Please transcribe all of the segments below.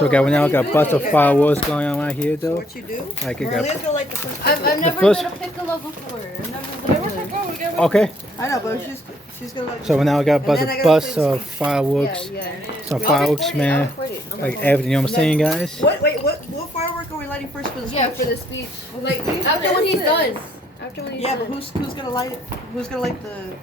So guys, we now got a bunch of fireworks going on right here though. What you do? Like it Maria's got, gonna light the first I've never first- done a piccolo before. I've never done it. okay. I know, but she's gonna light. So now we got a And bunch then I of gotta bus play the of fireworks. Yeah. Some fireworks, man. Like everything, you know what I'm saying, guys? Wait, what firework are we lighting first for the speech? Yeah, for the speech. Like after when he's done. After when he's Yeah, done. but who's gonna light it? Who's gonna light the?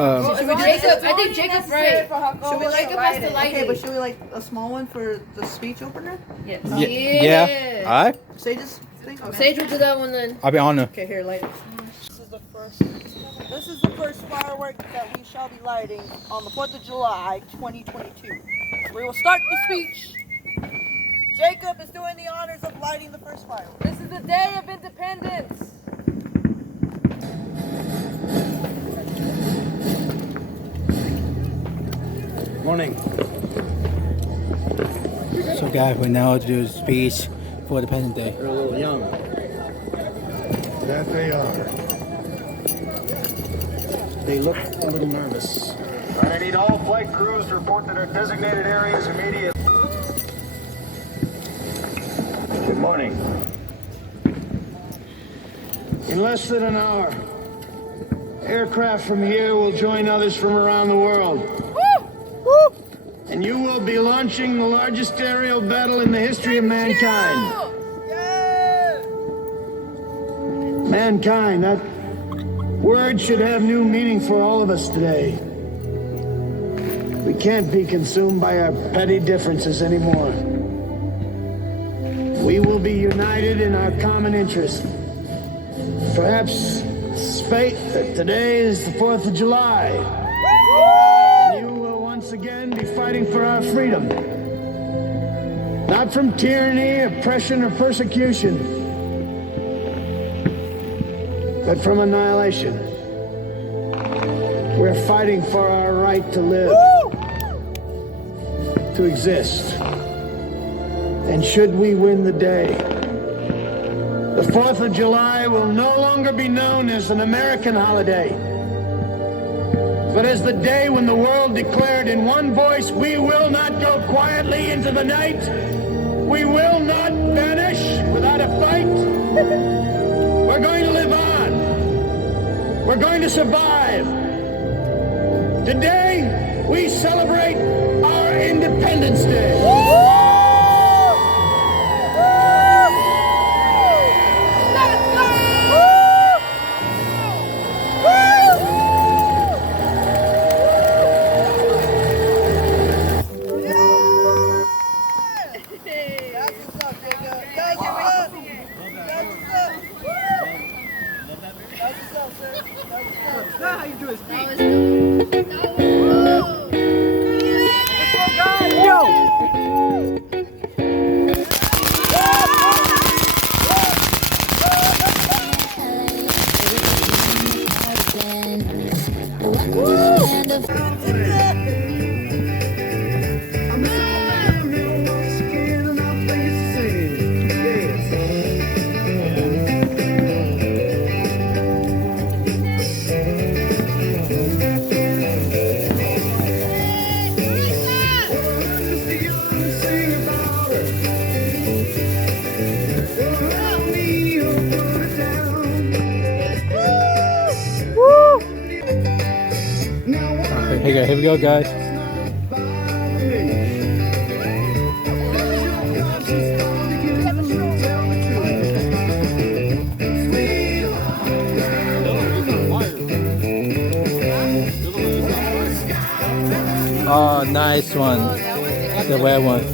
Should we do Jacob? I think Jacob's right. Should we light Jacob has to light Okay, it. but should we light a small one for the speech opener? Yes. Yeah. All right. Sage's thing. Okay. Sage will do that one then. I'll be on there. Okay, here, light it. This is the first firework that we shall be lighting on the 4th of July, 2022. We will start the speech. Jacob is doing the honors of lighting the first firework. This is the day of independence. Morning. So guys, we now do a speech for Independence Day. They're a little young. That they are. They look a little nervous. I need all flight crews to report to their designated areas immediately. Good morning. In less than an hour, aircraft from here will join others from around the world. And you will be launching the largest aerial battle in the history of mankind. Mankind, that word should have new meaning for all of us today. We can't be consumed by our petty differences anymore. We will be united in our common interest. Perhaps it's fate that today is the 4th of July. And you will once again be fighting for our freedom. Not from tyranny, oppression, or persecution, but from annihilation. We're fighting for our right to live, to exist. And should we win the day, the 4th of July will no longer be known as an American holiday, but as the day when the world declared in one voice, we will not go quietly into the night. We will not vanish without a fight. We're going to live on. We're going to survive. Today, we celebrate our Independence Day. How you doing, speech? Okay, here we go, guys. Oh, nice one. The red one.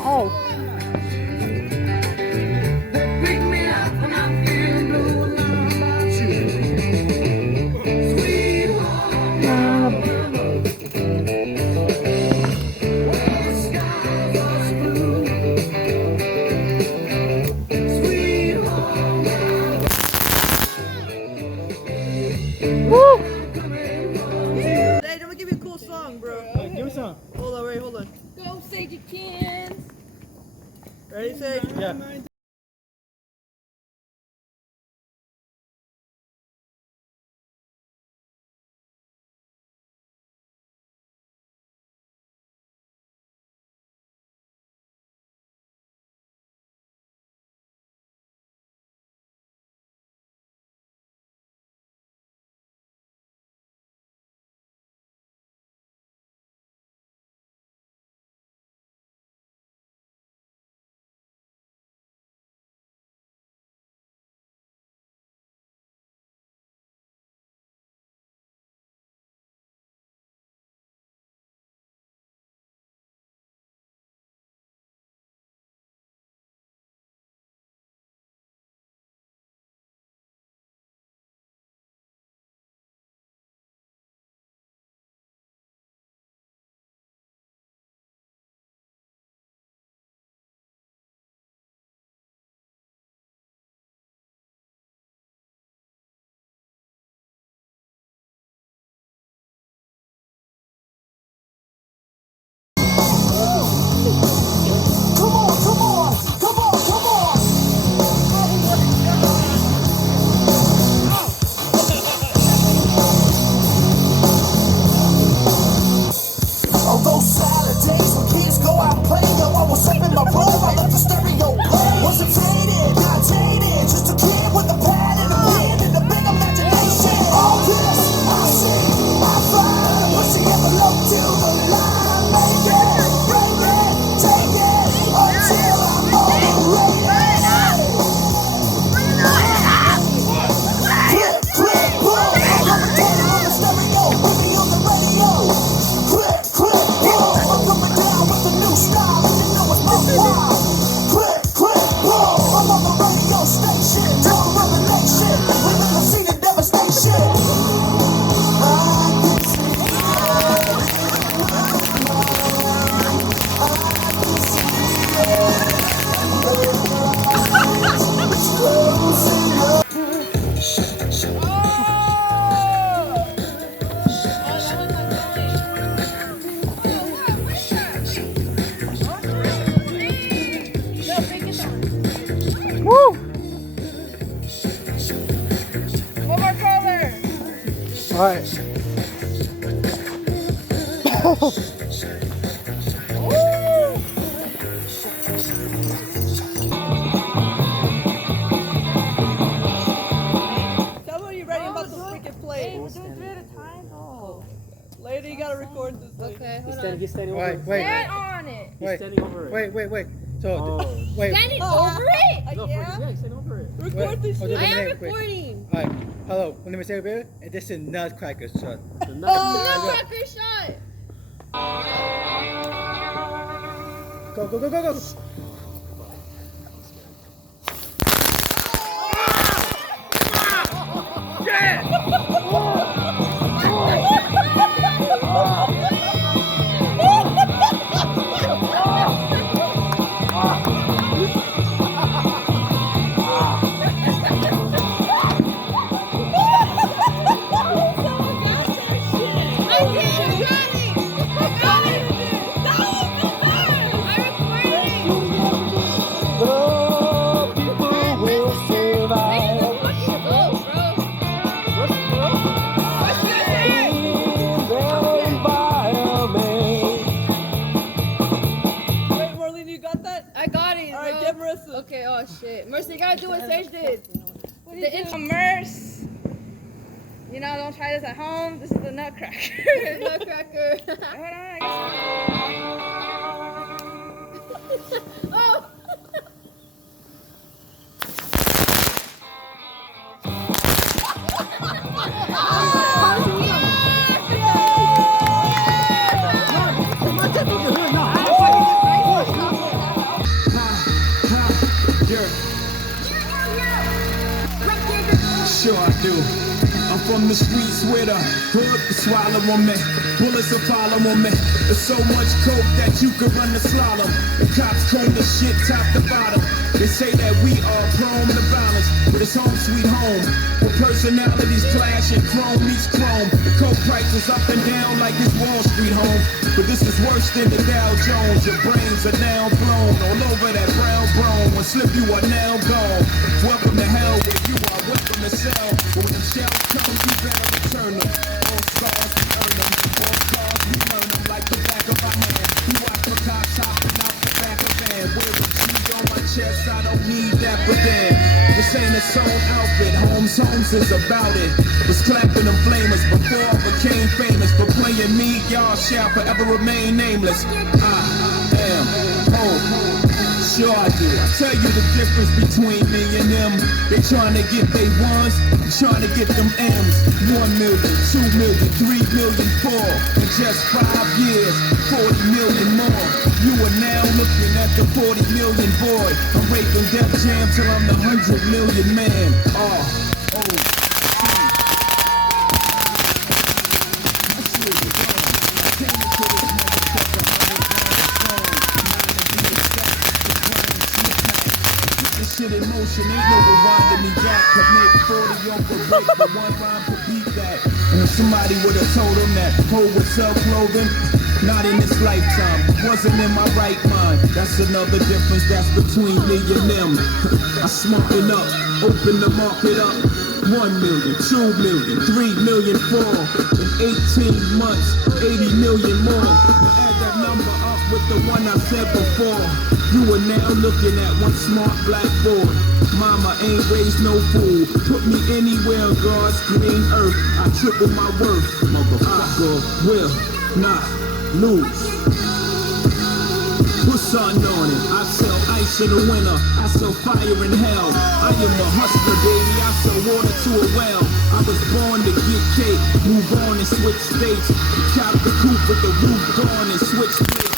Oh. Hey, let me give you a cool song, bro. Give me some. Hold on, wait, hold on. Go Sage, you can. Ready, Sage? Yeah. Alright. Tell me when you're ready. I'm about to freaking play. We're doing 3 at a time. Oh. Later, you gotta record this thing. Okay, hold on. He's standing over it. Stand on it. He's standing over it. Wait. So, wait. Standing over it? No, Yeah? he's standing over it. Record this shit. I am wait. recording. Alright, hello. My name is David, and this is Nutcracker Shot. The nut- Nutcracker shot. Go. Wait, Marlene, you got that? I got it. All right, bro. get Marissa. Okay, oh shit. Mercy, you gotta do what Sage did. The intro. Merce. You know, don't try this at home. This is the Nutcracker. Nutcracker. Hold on, I guess. Oh. Sure I do. I'm from the streets where the hood can swallow on me. Bullets will follow on me. There's so much coke that you could run the slalom. The cops comb the shit top to bottom. They say that we are prone to violence, but it's home sweet home. Where personalities clash and chrome meets chrome. The coke price is up and down like it's Wall Street home. But this is worse than the Dow Jones. Your brains are now blown all over that brown brome. When slip you are now gone. Welcome to hell where you are welcome to sell. But when the shells come, you better return them. All scars we earn them. All scars we learn them like the back of our hand. We watch for cops hopping out the back of van. Wear the G on my chest, I don't need that, but then this ain't a soul outfit. Holmes is about it. Was clapping them flamers before I became famous. For playing me, y'all shall forever remain nameless. I am home. Sure I do. I tell you the difference between me and them. They trying to get they ones, I'm trying to get them M's. 1 million, 2 million, 3 million, 4. In just 5 years, 40 million more. You are now looking at the 40 million boy. I'm raping Def Jam till I'm the 100 million man. Shit in motion, ain't no rewinding me back. Could make 40 on the break, but one rhyme could beat that. And if somebody would've told him that Ho would sell clothing, not in this lifetime, wasn't in my right mind. That's another difference that's between me and them. I smarten up, open the market up. 1 million, 2 million, 3 million, 4. In 18 months, 80 million more. Now add that number up with the one I said before. You are now looking at one smart black boy. Mama ain't raised no fool. Put me anywhere on God's green earth. I triple my worth. Motherfucker will not lose. Put something on it. I sell ice in the winter. I sell fire in hell. I am a hustler, baby. I sell water to a well. I was born to get cake. Move on and switch states. Cop the coupe with the roof gone and switch plates.